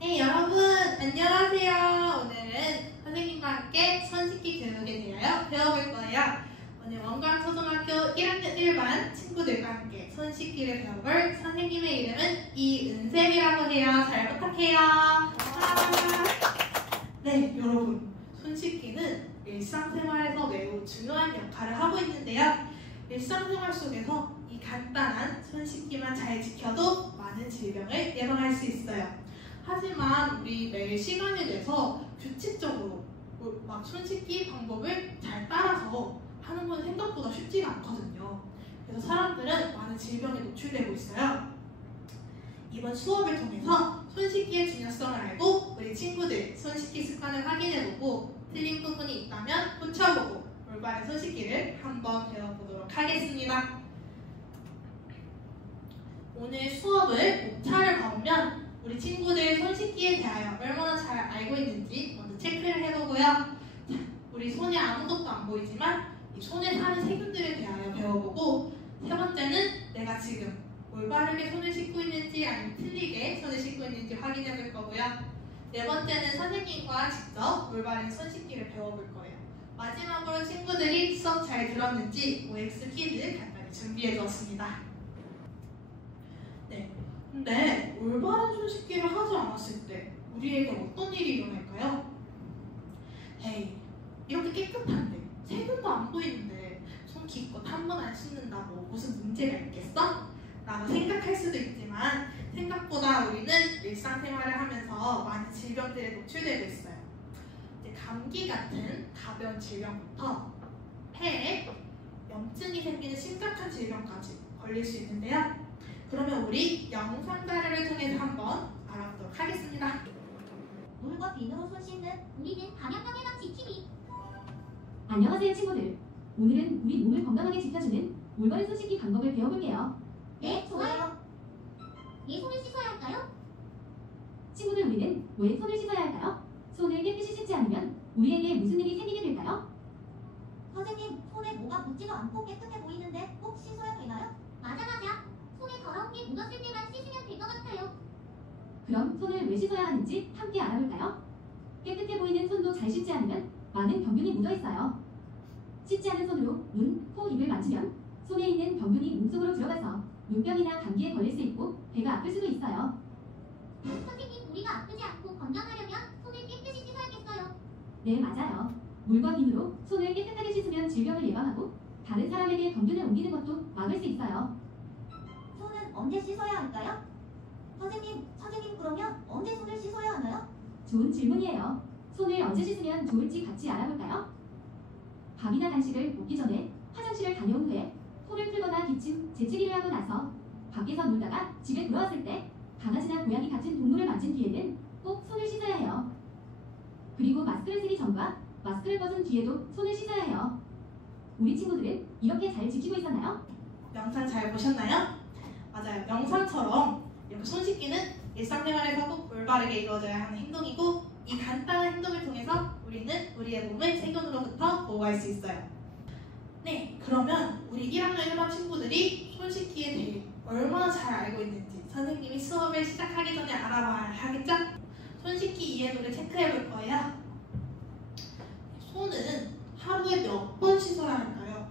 네, 여러분 안녕하세요. 오늘은 선생님과 함께 손 씻기 교육에 대하여 배워볼 거예요. 오늘 원광초등학교 1학년 1반 친구들과 함께 손 씻기를 배워볼 선생님의 이름은 이은샘이라고 해요. 잘 부탁해요. 네, 여러분 손 씻기는 일상생활에서 매우 중요한 역할을 하고 있는데요. 일상생활 속에서 이 간단한 손 씻기만 잘 지켜도 많은 질병을 예방할 수 있어요. 하지만 우리 매일 시간이 내서 규칙적으로 막 손 씻기 방법을 잘 따라서 하는 건 생각보다 쉽지가 않거든요. 그래서 사람들은 많은 질병에 노출되고 있어요. 이번 수업을 통해서 손 씻기의 중요성을 알고 우리 친구들 손 씻기 습관을 확인해보고 틀린 부분이 있다면 고쳐보고 올바른 손 씻기를 한번 배워보도록 하겠습니다. 오늘 수업을 목차를 봐보면 우리 친구들 손 씻기에 대하여 얼마나 잘 알고 있는지 먼저 체크를 해보고요. 우리 손에 아무것도 안 보이지만 이 손에 사는 세균들에 대하여 배워보고, 세 번째는 내가 지금 올바르게 손을 씻고 있는지 아니면 틀리게 손을 씻고 있는지 확인해 볼 거고요. 네 번째는 선생님과 직접 올바른 손 씻기를 배워볼 거예요. 마지막으로 친구들이 수업 잘 들었는지 OX 퀴즈 간단히 준비해 두었습니다. 네, 근데 올바른 손 씻기를 하지 않았을 때 우리에게 어떤 일이 일어날까요? 헤이, 이렇게 깨끗한데 세균도 안 보이는데 손 기껏 한 번 안 씻는다고 무슨 문제가 있겠어? 라고 생각할 수도 있지만 생각보다 우리는 일상생활을 하면서 많은 질병들에 노출되고 있어요. 이제 감기 같은 가벼운 질병부터 폐에 염증이 생기는 심각한 질병까지 걸릴 수 있는데요. 그러면 우리 영상 자료를 통해서 한번 알아보도록 하겠습니다. 물과 비누로 손 씻는 우리는 감염병 예방 지킴이. 안녕하세요 친구들. 오늘은 우리 몸을 건강하게 지켜주는 올바른 손 씻기 방법을 배워볼게요. 네, 좋아요. 내 손을 씻어야 할까요? 친구들, 우리는 왜 손을 씻어야 할까요? 손을 깨끗이 씻지 않으면 우리에게 무슨 일이 생기게 될까요? 선생님, 손에 뭐가 묻지도 않고 깨끗해 보이는데 꼭 씻어야 되나요? 맞아. 손에 더러운 게 묻었을 때만 씻으면 될 것 같아요. 그럼 손을 왜 씻어야 하는지 함께 알아볼까요? 깨끗해 보이는 손도 잘 씻지 않으면 많은 병균이 묻어있어요. 씻지 않은 손으로 눈, 코, 입을 만지면 손에 있는 병균이 몸속으로 들어가서 눈병이나 감기에 걸릴 수 있고 배가 아플 수도 있어요. 선생님, 우리가 아프지 않고 건강하려면 손을 깨끗이 씻어야겠어요. 네, 맞아요. 물과 비누로 손을 깨끗하게 씻으면 질병을 예방하고 다른 사람에게 병균을 옮기는 것도 막을 수 있어요. 손은 언제 씻어야 할까요? 선생님 그러면 언제 손을 씻어야 하나요? 좋은 질문이에요. 손을 언제 씻으면 좋을지 같이 알아볼까요? 밥이나 간식을 먹기 전에, 화장실을 다녀온 후에, 코를 풀거나 기침, 재채기를 하고 나서, 밖에서 놀다가 집에 돌아왔을 때, 강아지나 고양이 같은 동물을 만진 뒤에는 꼭 손을 씻어야 해요. 그리고 마스크를 쓰기 전과 마스크를 벗은 뒤에도 손을 씻어야 해요. 우리 친구들은 이렇게 잘 지키고 있었나요? 영상 잘 보셨나요? 맞아요. 영상처럼 이렇게 손 씻기는 일상생활에서 꼭 올바르게 이루어져야 하는 행동이고, 이 간단한 행동을 통해서 우리는 우리의 몸을 세균으로부터 보호할 수 있어요. 네, 그러면 우리 1학년 1반 친구들이 손 씻기에 대해 얼마나 잘 알고 있는지 선생님이 수업을 시작하기 전에 알아봐야 하겠죠? 손 씻기 이해도를 체크해 볼 거예요. 손은 하루에 몇 번 씻어야 할까요?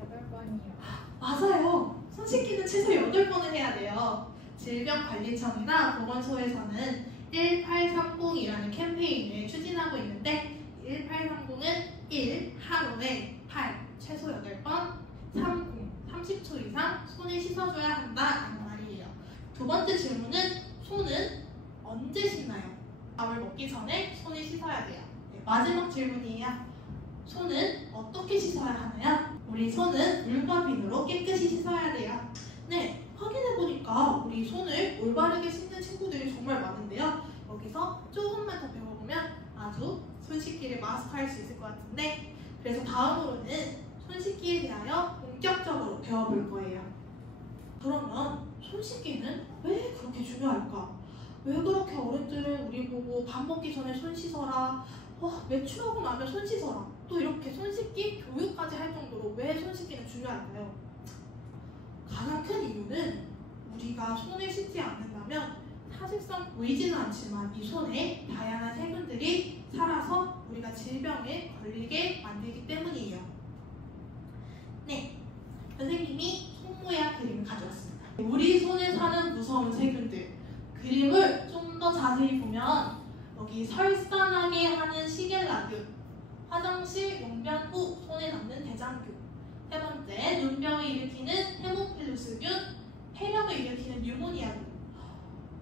8번이요. 맞아요. 손 씻기는 최소 8번을 해야 돼요. 질병관리청이나 보건소에서는 1830이라는 캠페인을 추진하고 있는데, 1830은 하루에 8, 최소 8번, 30초 이상 손을 씻어줘야 한다는 말이에요. 두 번째 질문은 손은 언제 씻나요? 밥을 먹기 전에 손을 씻어야 돼요. 네, 마지막 질문이에요. 손은 어떻게 씻어야 하나요? 우리 손은 물과 비누로 깨끗이 씻어야 돼요. 네, 확인해보니까 우리 손을 올바르게 씻는 친구들이 정말 많은데요. 여기서 조금만 더 배워보면 아주 손 씻기를 마스터할 수 있을 것 같은데, 그래서 다음으로는 손 씻기에 대하여 본격적으로 배워볼 거예요. 그러면 손 씻기는 왜 그렇게 중요할까? 왜 그렇게 어른들은 우리 보고 밥 먹기 전에 손 씻어라, 외출하고 나면 손 씻어라, 또 이렇게 손 씻기 교육까지 할 정도로 왜 손 씻기는 중요할까요? 가장 큰 이유는 우리가 손을 씻지 않는다면 사실 막상 보이지는 않지만 이 손에 다양한 세균들이 살아서 우리가 질병에 걸리게 만들기 때문이에요. 네, 선생님이 손 모양 그림을 가져왔습니다. 우리 손에 사는 무서운 세균들 그림을 좀 더 자세히 보면 여기 설산하게 하는 시겔라균, 화장실 용변 후 손에 남는 대장균, 세 번째 눈병을 일으키는 헤모필루스균, 폐렴을 일으키는 뉴모니아균.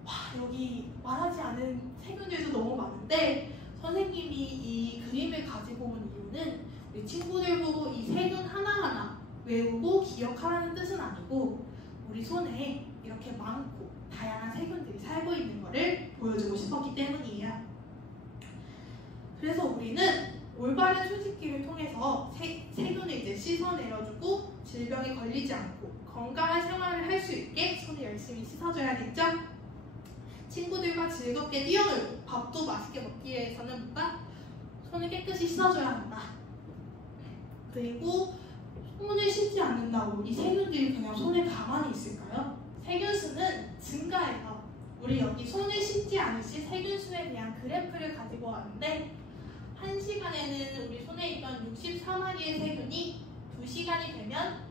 와, 여기 말하지 않은 세균들도 너무 많은데 선생님이 이 그림을 가지고 온 이유는 우리 친구들 보고 이 세균 하나하나 외우고 기억하라는 뜻은 아니고 우리 손에 이렇게 많고 다양한 세균들이 살고 있는 것을 보여주고 싶었기 때문이에요. 그래서 우리는 올바른 손 씻기를 통해서 세균을 이제 씻어내려주고 질병에 걸리지 않고 건강한 생활을 할 수 있게 손을 열심히 씻어줘야겠죠? 친구들과 즐겁게 뛰어놀고 밥도 맛있게 먹기 위해서는 뭐다? 손을 깨끗이 씻어줘야 한다. 그리고 손을 씻지 않는다고 이 세균들이 그냥 손에 가만히 있을까요? 세균수는 증가해요. 우리 여기 손을 씻지 않을 시 세균수에 대한 그래프를 가지고 왔는데 1시간에는 우리 손에 있던 64마리의 세균이 2시간이 되면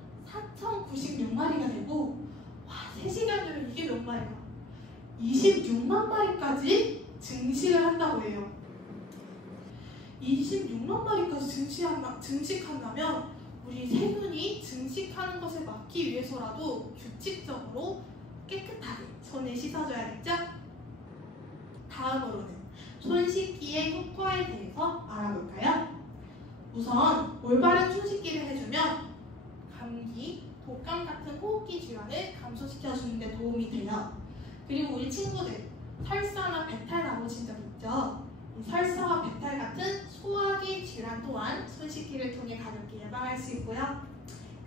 4,096마리가 되고 와, 3시간 되면 이게 몇 마리야? 26만 마리까지 증식을 한다고 해요. 26만 마리까지 증식한다면 우리 세균이 증식하는 것을 막기 위해서라도 규칙적으로 깨끗하게 손을 씻어줘야겠죠? 다음으로는 손 씻기의 효과에 대해서 알아볼까요? 우선 올바른 손 씻기를 해주면 감기, 독감 같은 호흡기 질환을 감소시켜주는 데 도움이 돼요. 그리고 우리 친구들 설사나 배탈 나오신 적 있죠? 이 설사와 배탈 같은 소화기 질환 또한 손 씻기를 통해 가볍게 예방할 수 있고요.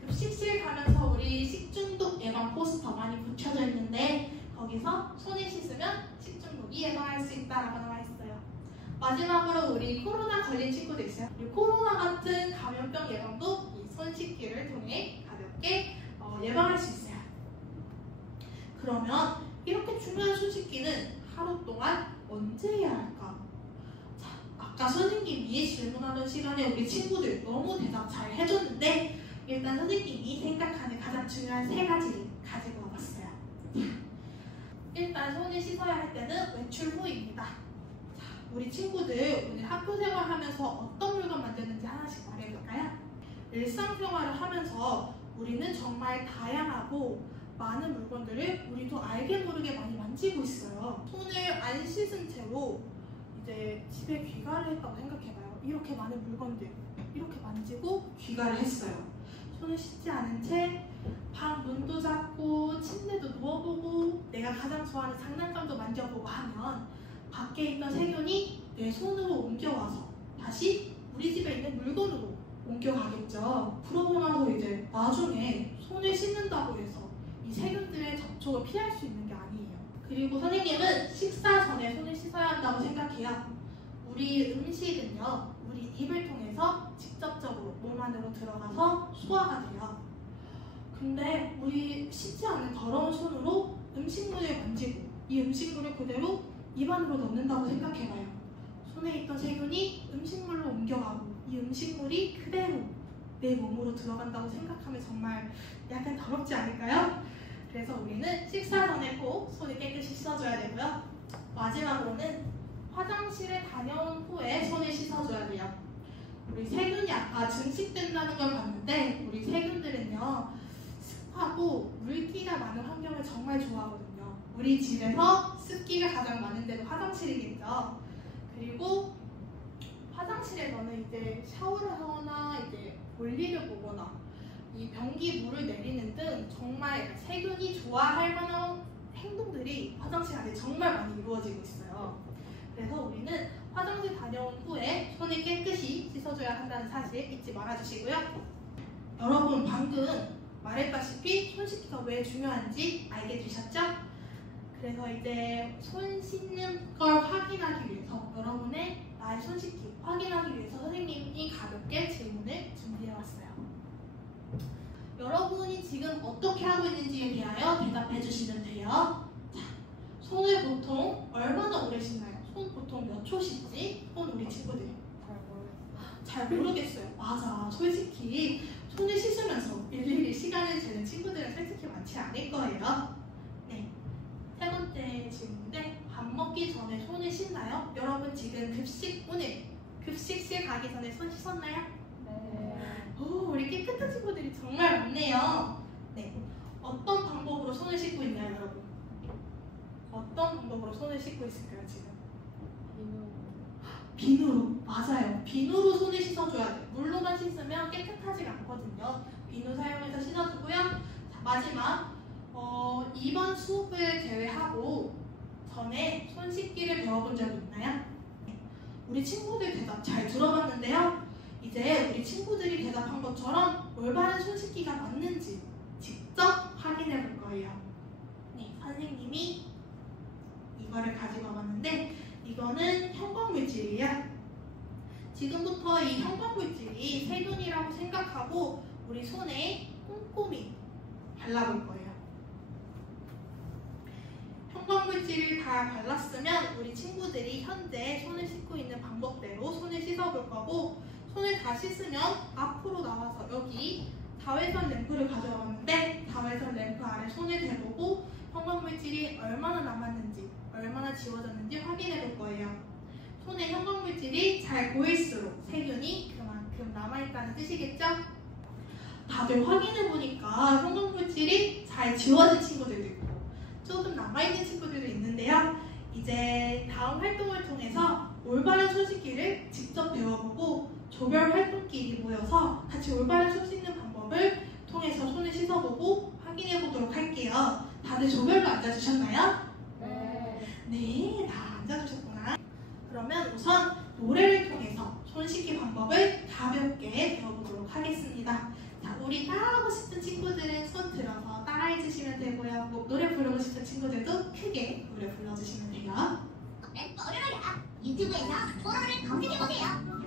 급식실 가면서 우리 식중독 예방 포스터 많이 붙여져 있는데 거기서 손을 씻으면 식중독이 예방할 수 있다라고 나와 있어요. 마지막으로 우리 코로나 걸린 친구들 있어요. 우리 코로나 같은 감염병 예방도 이 손 씻기를 통해 가볍게 예방할 수 있어요. 그러면 이렇게 중요한 손 씻기는 하루 동안 언제 해야 할까? 자, 아까 선생님이 질문하던 시간에 우리 친구들 너무 대답 잘 해줬는데 일단 선생님이 생각하는 가장 중요한 3가지를 가지고 와봤어요. 일단 손을 씻어야 할 때는 외출 후입니다. 자, 우리 친구들 오늘 학교 생활하면서 어떤 물건 만드는지 하나씩 말해볼까요? 일상생활을 하면서 우리는 정말 다양하고 많은 물건들을 우리도 알게 모르게 많이 만지고 있어요. 손을 안 씻은 채로 이제 집에 귀가를 했다고 생각해봐요. 이렇게 많은 물건들 이렇게 만지고 귀가를 했어요. 손을 씻지 않은 채 방 문도 잡고 침대도 누워보고 내가 가장 좋아하는 장난감도 만져보고 하면 밖에 있던 세균이 내 손으로 옮겨와서 다시 우리 집에 있는 물건으로 옮겨가겠죠. 그러고 나서 이제 나중에 손을 씻는다고 해서 이 세균들의 접촉을 피할 수 있는 게 아니에요. 그리고 선생님은 식사 전에 손을 씻어야 한다고 생각해요. 우리 음식은요, 우리 입을 통해서 직접적으로 몸 안으로 들어가서 소화가 돼요. 근데 우리 씻지 않은 더러운 손으로 음식물을 만지고 이 음식물을 그대로 입 안으로 넣는다고 생각해봐요. 손에 있던 세균이 음식물로 옮겨가고 이 음식물이 그대로 내 몸으로 들어간다고 생각하면 정말 약간 더럽지 않을까요? 그래서 우리는 식사 전에 꼭 손을 깨끗이 씻어줘야 되고요. 마지막으로는 화장실에 다녀온 후에 손을 씻어줘야 돼요. 우리 세균이 아까 증식된다는 걸 봤는데 우리 세균들은요 습하고 물기가 많은 환경을 정말 좋아하거든요. 우리 집에서 습기가 가장 많은 데도 화장실이겠죠. 그리고 화장실에서는 이제 샤워를 하거나 이제 볼일을 보거나 이 변기 물을 내리는 등 정말 세균이 좋아할 만한 행동들이 화장실 안에 정말 많이 이루어지고 있어요. 그래서 우리는 화장실 다녀온 후에 손을 깨끗이 씻어줘야 한다는 사실 잊지 말아주시고요. 여러분 방금 말했다시피 손 씻기가 왜 중요한지 알게 되셨죠? 그래서 이제 손 씻는 걸 확인하기 위해서 여러분의 나의 손 씻기 확인하기 위해서 선생님이 가볍게 질문을 준비해왔어요. 여러분이 지금 어떻게 하고 있는지에 대하여 대답해 주시면 돼요. 자, 손을 보통 얼마나 오래 씻나요? 손 보통 몇 초 씻지? 손 우리 친구들 잘 모르겠어요. 맞아. 솔직히 손을 씻으면서 일일이 시간을 재는 친구들은 솔직히 많지 않을 거예요. 네. 세 번째 질문인데 밥 먹기 전에 손을 씻나요? 여러분 지금 오늘 급식실 가기 전에 손 씻었나요? 네. 오, 우리 깨끗한 친구들이 정말 많네요. 네. 어떤 방법으로 손을 씻고 있나요, 여러분? 어떤 방법으로 손을 씻고 있을까요, 지금? 비누로. 맞아요. 비누로 손을 씻어줘야 돼요. 물로만 씻으면 깨끗하지가 않거든요. 비누 사용해서 씻어주고요. 자, 마지막. 이번 수업을 제외하고 전에 손 씻기를 배워본 적 있나요? 우리 친구들 대답 잘 들어봤는데요. 이제 우리 친구들이 대답한 것처럼 올바른 손 씻기가 맞는지 직접 확인해 볼 거예요. 네, 선생님이 이거를 가지고 와봤는데 이거는 형광물질이에요. 지금부터 이 형광물질이 세균이라고 생각하고 우리 손에 꼼꼼히 발라볼 거예요. 형광물질을 다 발랐으면 우리 친구들이 현재 손을 씻고 있는 방법대로 손을 씻어볼 거고, 손을 다 씻으면 앞으로 나와서 여기 자외선 램프를 가져왔는데 자외선 램프 아래 손을 대보고 형광물질이 얼마나 남았는지 얼마나 지워졌는지 확인해 볼 거예요. 손에 형광물질이 잘 보일수록 세균이 그만큼 남아있다는 뜻이겠죠? 다들 확인해 보니까 형광물질이 잘 지워진 친구들도 있고 조금 남아있는 친구들도 있는데요. 이제 다음 활동을 통해서 올바른 손 씻기를 직접 배워보고 조별 활동끼리 모여서 같이 올바른 손 씻는 방법을 통해서 손을 씻어보고 확인해 보도록 할게요. 다들 조별로 앉아주셨나요? 네, 다 앉아주셨구나. 그러면 우선 노래를 통해서 손 씻기 방법을 가볍게 배워보도록 하겠습니다. 자, 우리 따라하고 싶은 친구들은 손 들어서 따라해 주시면 되고요. 뭐 노래 부르고 싶은 친구들도 크게 노래 불러주시면 돼요. 어려워요. 유튜브에서 뽀로로를 검색해보세요.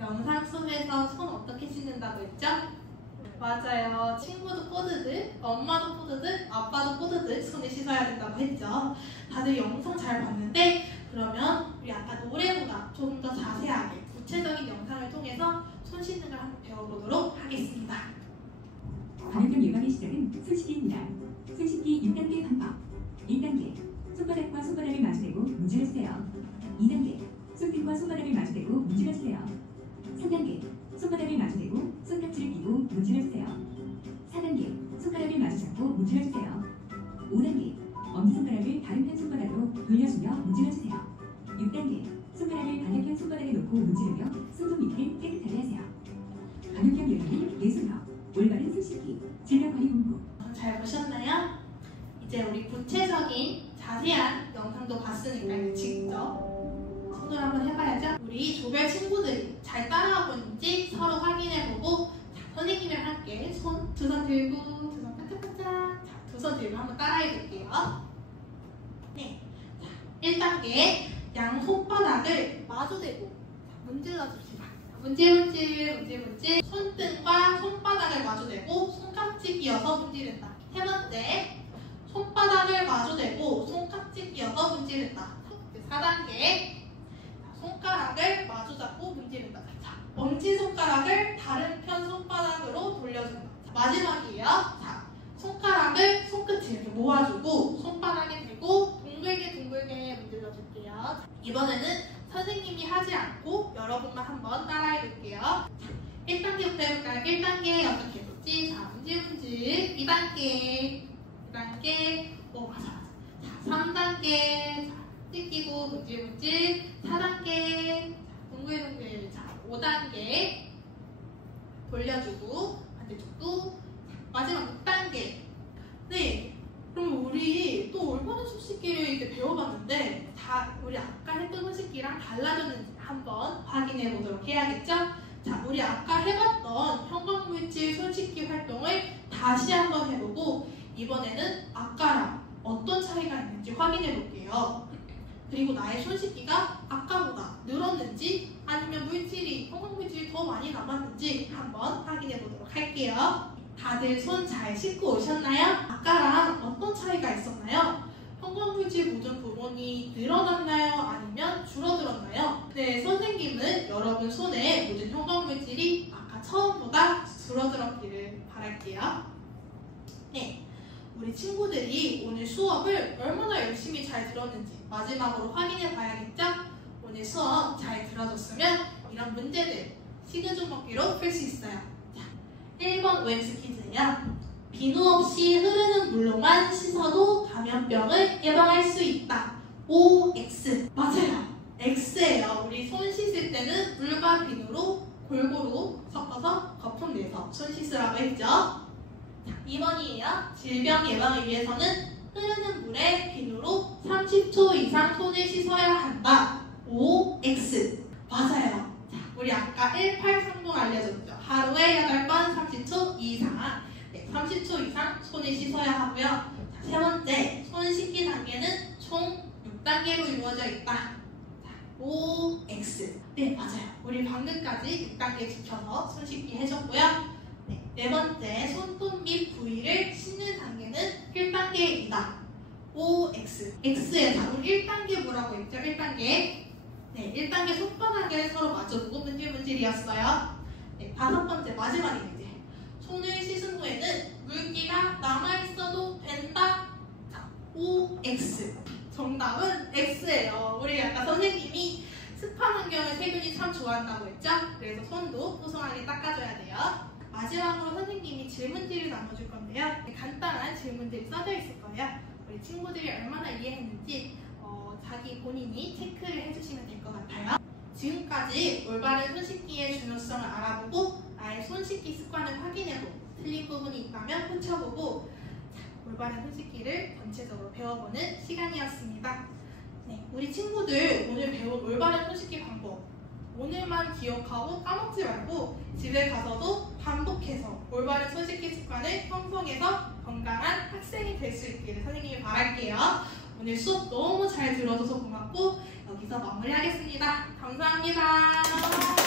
영상 속에서 손 어떻게 씻는다고 했죠? 맞아요. 친구도 뽀드득, 엄마도 뽀드득, 아빠도 뽀드득 손을 씻어야 된다고 했죠. 다들 영상 잘 봤는데 그러면 우리 아까 노래보다 조금 더 자세하게 구체적인 영상을 통해서 손 씻는 걸 한번 배워보도록 하겠습니다. 감염병 예방의 시작은 손씻기입니다. 손씻기 6단계 방법. 1단계 손바닥과 손바닥을 마주대고 문질러주세요. 2단계 손등과 손바닥을 마주대고 문질러주세요. 3단계 손바닥을 마주대고 손깍지를 끼고 문질러주세요. 4단계 손가락을 마주잡고 문질러주세요. 5단계 엄지손가락을 다른 편 손바닥으로 돌려주며 문질러주세요. 6단계 손가락을 반대편 손바닥에 놓고 문지르며 손톱 밑을 깨끗하게 하세요. 감염병 예방의 예술력, 올바른 손씻기, 질병관리 본부. 잘 보셨나요? 이제 우리 구체적인 자세한 영상도 봤으니까 이제 직접 손을 한번 해봐야죠. 우리 조별 친구들이 잘 따라하고 있는지 서로 확인해보고 선생님이랑 함께 두 손 들고 두 손 반짝반짝 두 손 들고 한번 따라해볼게요. 네, 자, 1단계 양 손바닥을 마주대고 문질러줍시다. 문질 손등과 손바닥을 마주대고 손깍지 끼워서 문지른다. 세 번째 손바닥을 마주대고 손깍지 끼워서 문지른다. 4단계 손가락을 마주잡고 문지른다. 자, 엄지손가락을 다른 편 손바닥으로 돌려준다. 자, 마지막이에요. 자, 손가락을 손끝에 이렇게 모아주고 손바닥에 대고 둥글게 문질러줄게요. 자, 이번에는 선생님이 하지 않고 여러분만 한번 따라해볼게요. 자, 1단계부터 해볼까요? 1단계 어떻게 해볼지? 자, 문질 2단계 맞아. 자, 3단계 자, 찢기고 문질 4단계 둥글둥글 자, 5단계 돌려주고 반대쪽도 마지막 6단계. 네, 그럼 우리 또 올바른 손씻기를 이제 배워봤는데 다 우리 아까 했던 손씻기랑 달라졌는지 한번 확인해 보도록 해야겠죠? 자, 우리 아까 해봤던 형광물질 손씻기 활동을 다시 한번 해보고 이번에는 아까랑 어떤 차이가 있는지 확인해 볼게요. 그리고 나의 손씻기가 아까보다 늘었는지 아니면 형광물질이 더 많이 남았는지 한번 확인해 보도록 할게요. 다들 손 잘 씻고 오셨나요? 아까랑 어떤 차이가 있었나요? 형광물질 묻은 부분이 늘어났나요? 아니면 줄어들었나요? 네, 선생님은 여러분 손에 묻은 형광물질이 아까 처음보다 줄어들었기를 바랄게요. 네, 우리 친구들이 오늘 수업을 얼마나 열심히 잘 들었는지 마지막으로 확인해 봐야겠죠? 오늘 수업 잘 들어줬으면 이런 문제들 시그중 먹기로 풀 수 있어요. 자, 1번 OX 퀴즈예요. 비누 없이 흐르는 물로만 씻어도 감염병을 예방할 수 있다. OX. 맞아요. X예요. 우리 손 씻을 때는 물과 비누로 골고루 섞어서 거품 내서 손 씻으라고 했죠. 자, 2번이에요. 질병 예방을 위해서는 흐르는 물에 비누로 30초 이상 손을 씻어야 한다. OX. 맞아요. 자, 우리 아까 1830 알려줬죠. 하루에 8번 30초 이상. 네, 30초 이상 손을 씻어야 하고요. 자, 세 번째, 손 씻기 단계는 총 6단계로 이루어져 있다. 자, OX. 네, 맞아요. 우리 방금까지 6단계 지켜서 손 씻기 해줬고요. 네, 네 번째, 손톱 및 부위를 씻는 단계는 1단계이다. OX. X에서 우리 1단계 뭐라고 했죠? 1단계. 네, 1단계 손바닥을 서로 맞춰주고 문질문질이었어요. 네, 5번째, 마지막이에요. 이제 손을 씻은 후에는 물기가 남아있어도 된다. 자, OX. 정답은 X예요. 우리 아까 선생님이 습한 환경을 세균이 참 좋아한다고 했죠? 그래서 손도 뽀송하게 닦아줘야 돼요. 마지막으로 선생님이 질문지를 나눠줄 건데요. 간단한 질문들이 써져 있을 거예요. 우리 친구들이 얼마나 이해했는지 자기 본인이 체크를 해주시면 될 것 같아요. 지금까지 올바른 손 씻기의 중요성을 알아보고 나의 손 씻기 습관을 확인해보고 틀린 부분이 있다면 고쳐보고 올바른 손 씻기를 전체적으로 배워보는 시간이었습니다. 네, 우리 친구들 오늘 배운 올바른 손 씻기 방법 오늘만 기억하고 까먹지 말고 집에 가서도 반복해서 올바른 손 씻기 습관을 형성해서 건강한 학생이 될 수 있기를 선생님이 바랄게요. 오늘 수업 너무 잘 들어줘서 고맙고 여기서 마무리하겠습니다. 감사합니다.